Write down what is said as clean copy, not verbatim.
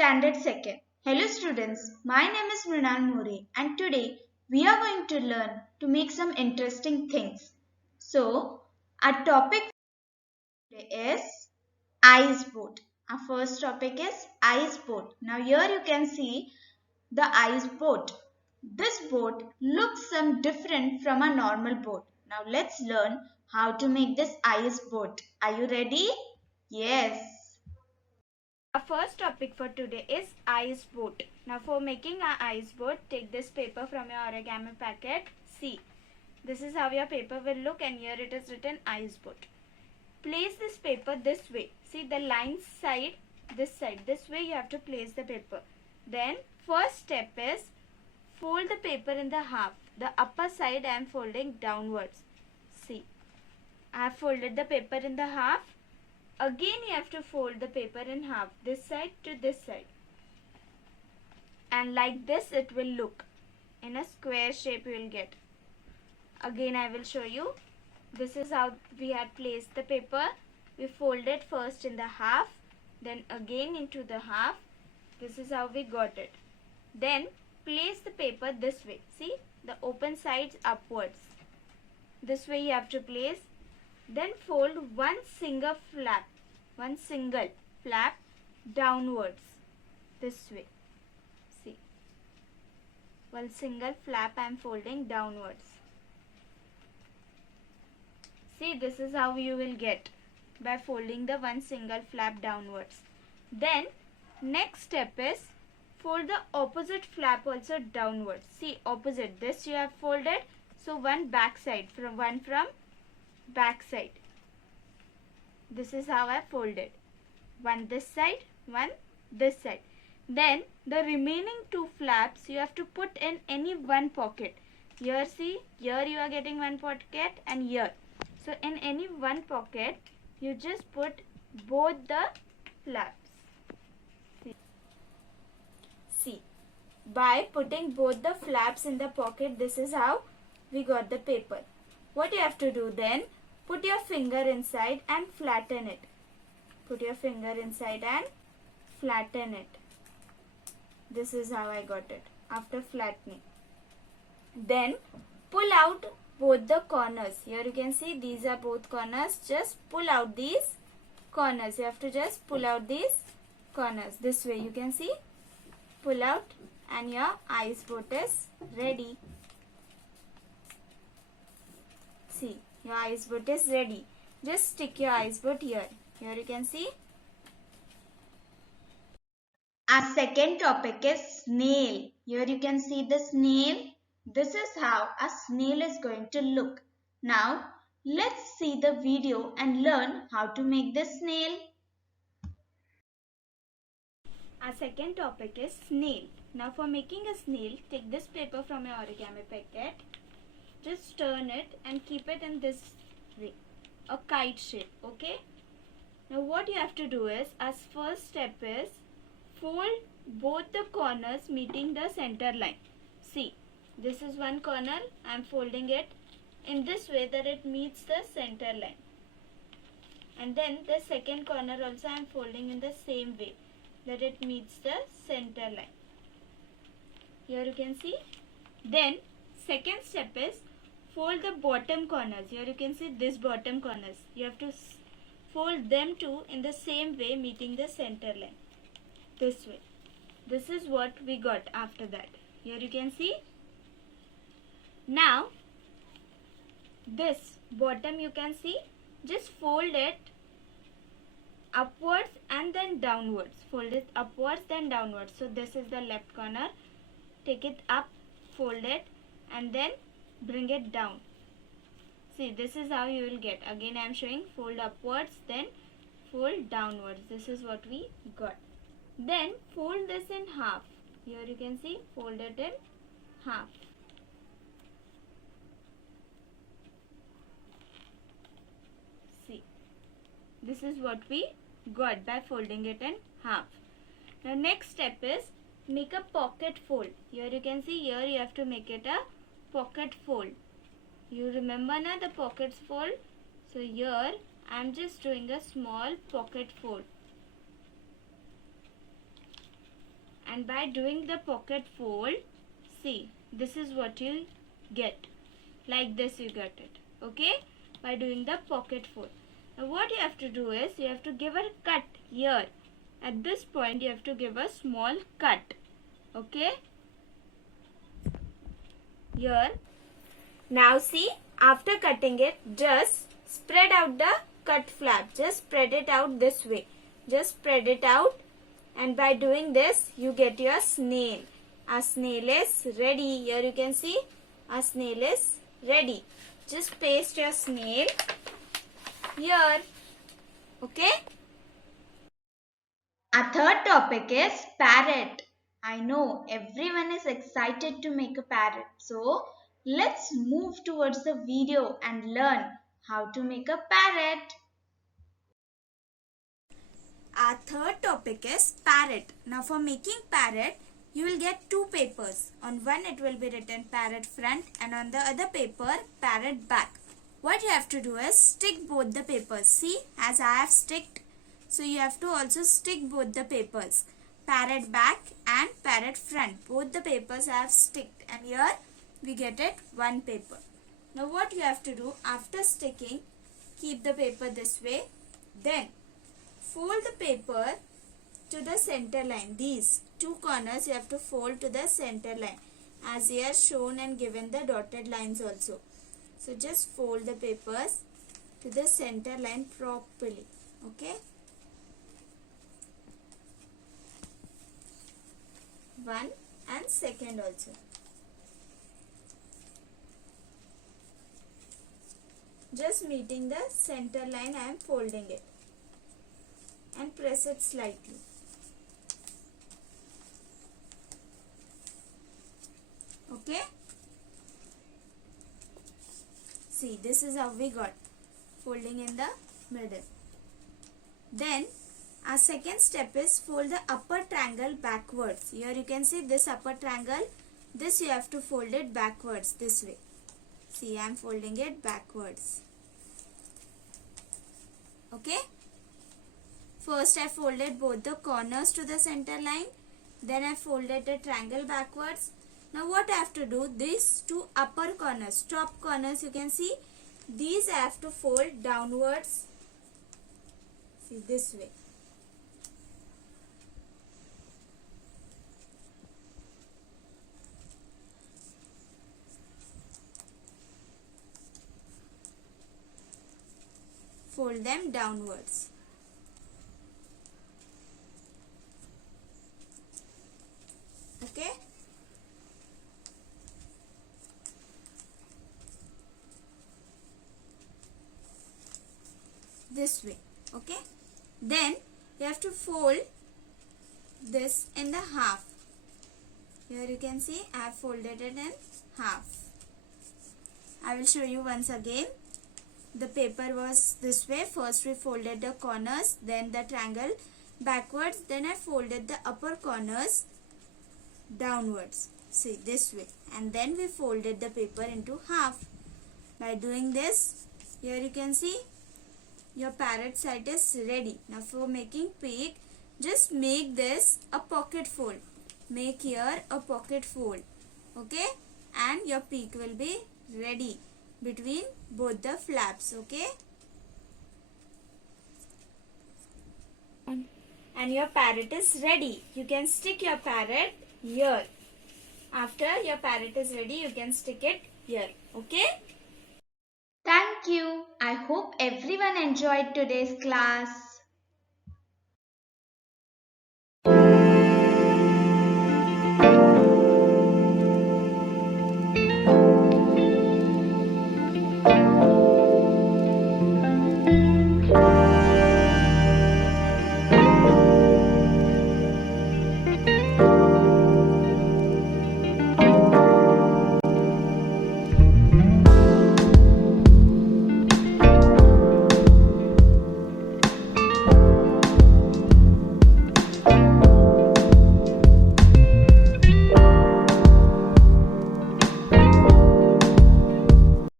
Standard 2nd. Hello students, my name is Mrinal More and today we are going to learn to make some interesting things. So, our topic today is ice boat. Our first topic is ice boat. Now here you can see the ice boat. This boat looks some different from a normal boat. Now let's learn how to make this ice boat. Are you ready? Yes. Our first topic for today is ice boat. Now for making our ice boat, take this paper from your origami packet. See, this is how your paper will look and here it is written ice boat. Place this paper this way. See the line side, this way you have to place the paper. Then first step is fold the paper in the half. The upper side I am folding downwards. See, I have folded the paper in the half. Again you have to fold the paper in half, this side to this side. And like this it will look. In a square shape you will get. Again I will show you. This is how we had placed the paper. We fold it first in the half, then again into the half. This is how we got it. Then place the paper this way. See, the open sides upwards. This way you have to place. Then fold one single flap downwards this way. See, one single flap I am folding downwards. See, this is how you will get by folding the one single flap downwards. Then next step is fold the opposite flap also downwards. See, opposite, this you have folded, so one back side, from back side. This is how I folded. One this side, one this side. Then the remaining two flaps you have to put in any one pocket. Here see, here you are getting one pocket and here. So in any one pocket you just put both the flaps. See, by putting both the flaps in the pocket, this is how we got the paper. What you have to do then, put your finger inside and flatten it. Put your finger inside and flatten it. This is how I got it after flattening. Then pull out both the corners. Here you can see these are both corners. Just pull out these corners. You have to just pull out these corners. This way you can see. Pull out and your ice boat is ready. See, your ice boat is ready. Just stick your ice boat here. Here you can see. Our second topic is snail. Here you can see the snail. This is how a snail is going to look. Now let's see the video and learn how to make the snail. Our second topic is snail. Now for making a snail, take this paper from your origami packet. Just turn it and keep it in this way, a kite shape, okay? Now what you have to do is, as first step is, fold both the corners meeting the center line. See, this is one corner, I am folding it in this way that it meets the center line. And then the second corner also I am folding in the same way that it meets the center line. Here you can see. Then second step is fold the bottom corners. Here you can see this bottom corners. You have to fold them too in the same way meeting the center line. This way. This is what we got after that. Here you can see. Now this bottom you can see. Just fold it upwards and then downwards. Fold it upwards then downwards. So this is the left corner. Take it up, fold it and then bring it down. See, this is how you will get. Again I am showing, fold upwards then fold downwards. This is what we got. Then fold this in half. Here you can see, fold it in half. See, this is what we got by folding it in half. Now next step is make a pocket fold. Here you can see, here you have to make it a pocket fold. You remember na the pockets fold? So here I am just doing a small pocket fold. and by doing the pocket fold, see, this is what you get. Like this you get it. Okay, by doing the pocket fold. Now what you have to do is, you have to give a cut here. At this point you have to give a small cut. Okay, here. Now see, after cutting it, just spread out the cut flap. Just spread it out this way. Just spread it out, and by doing this you get your snail. Our snail is ready. Here you can see our snail is ready. Just paste your snail here. Okay. Our third topic is parrot. I know everyone is excited to make a parrot. So let's move towards the video and learn how to make a parrot. Our third topic is parrot. Now for making parrot, you will get two papers. On one it will be written parrot front, and on the other paper parrot back. What you have to do is stick both the papers. See, as I have sticked, so you have to also stick both the papers. Parrot back and parrot front. Both the papers I have sticked, and here we get it one paper. Now what you have to do, after sticking, keep the paper this way. Then fold the paper to the center line. These two corners you have to fold to the center line, as here shown and given the dotted lines also. So just fold the papers to the center line properly. Okay. One and second also. Just meeting the center line, I am folding it and press it slightly. Okay. See, this is how we got, folding in the middle. Then our second step is fold the upper triangle backwards. Here you can see this upper triangle. This you have to fold it backwards this way. See, I am folding it backwards. Okay. First I folded both the corners to the center line. Then I folded the triangle backwards. Now what I have to do, these two upper corners, top corners you can see, these I have to fold downwards. See, this way. Fold them downwards. Okay. This way. Okay. Then you have to fold this in the half. Here you can see I have folded it in half. I will show you once again. The paper was this way. First we folded the corners, then the triangle backwards, then I folded the upper corners downwards. See, this way, and then we folded the paper into half. By doing this, here you can see your parrot site is ready. Now for making peak, just make this a pocket fold. Make here a pocket fold. Okay, and your peak will be ready between both the flaps. Okay, and your parrot is ready. You can stick your parrot here. After your parrot is ready, you can stick it here. Okay. Thank you. I hope everyone enjoyed today's class.